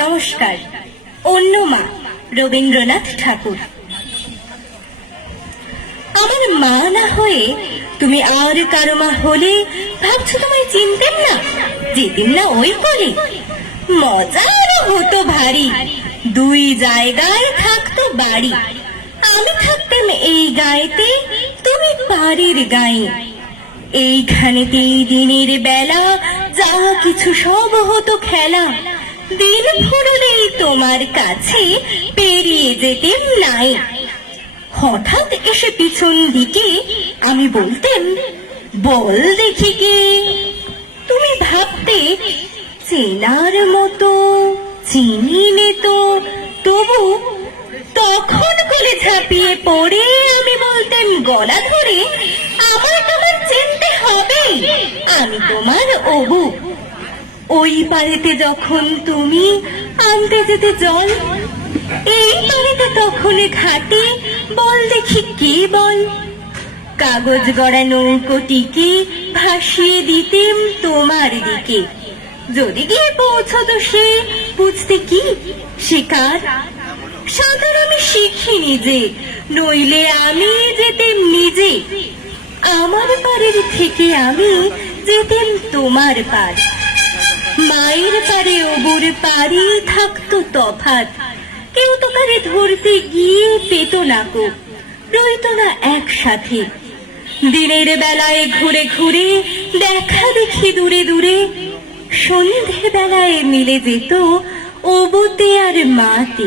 নমস্কার। অন্য মা, রবীন্দ্রনাথ ঠাকুর। আমার মা না হয়ে তুমি আর কারো মা হলে ভাবছো তোমায় চিনতেন না, যেতেন না ওই করে। মজা আরো হতো ভারী, দুই জায়গায় থাকতো বাড়ি। আমি থাকতাম এই গায়েতে, তুমি পাড়ের গায়ে। এইখানেতেই দিনের বেলা যা কিছু সব হতো খেলা। দিন ফুরলেই তোমার কাছে পেরিয়ে যেতেম নাই। হঠাৎ এসে পিছন দিকে আমি বলতেম, বল দেখি কে। তুমি ভাবতে চেনার মতো, চিনিনে তো, তবু তখন কোলে ঝাঁপিয়ে পড়ে আমি বলতেম গলা ধরে, আমার তোমার চিনতে হবে, আমি তোমার অবু। ওই পাড়েতে যখন তুমি আনতে যেতে জল, এই পাড়েতে তখন ঘাটে বল দেখি কে বল। কাগজ গড়া নৌকোটিকে ভাসিয়ে দিতেম তোমার দিকে। যদি গিয়ে পৌঁছতো সে, বুঝতে কি সে কার। সাঁতার আমি শিখিনি যে, নইলে আমি যেতেম নিজে। আমার পাড়ের থেকে আমি যেতেম তোমার পাড়। মায়ের পাড়ে অবুর পাড়ে থাকতো তফাৎ। কেউ তো কারে ধরতে গিয়ে পেত না কো, রইত না একসাথে। দিনের বেলায় ঘুরে ঘুরে দেখা দেখি দূরে দূরে, সন্ধে বেলায় মিলে যেত অবুতে আর মাতে।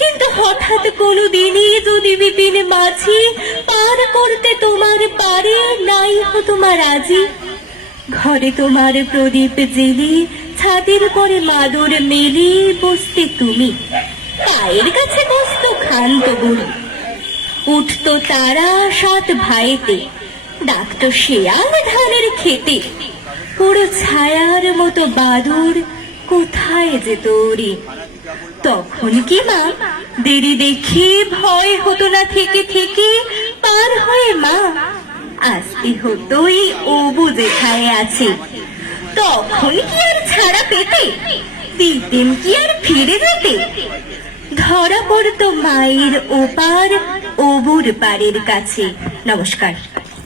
কিন্তু হঠাৎ কোনো দিনই যদি বিপিন মাঝি পার করতে তোমার পারে নাই হতো মা রাজি। ঘরে তোমার প্রদীপ জেলে, ছাদের পরে মাদুর মেলে বসতে তুমি। পায়ের কাছে বসতো ক্ষান্ত বুড়ি, উঠতো তারা 7 ভাইতে, ডাকতো শেয়াল ধানের খেতে। পুরো ছায়ার মতো বাদুর কোথায় যেত ওরে। তখন কি মা দেরি দেখে ভয় হতো না থেকে থেকে পার হয়ে মা আসতে হতোই অবু যেখানে আছে। তখন কি আর ছাড়া পেতে, দিতেন কি আর ফিরে যেতে। ধরা পড়তো মায়ের ওপার অবুর পাড়ের কাছে। নমস্কার।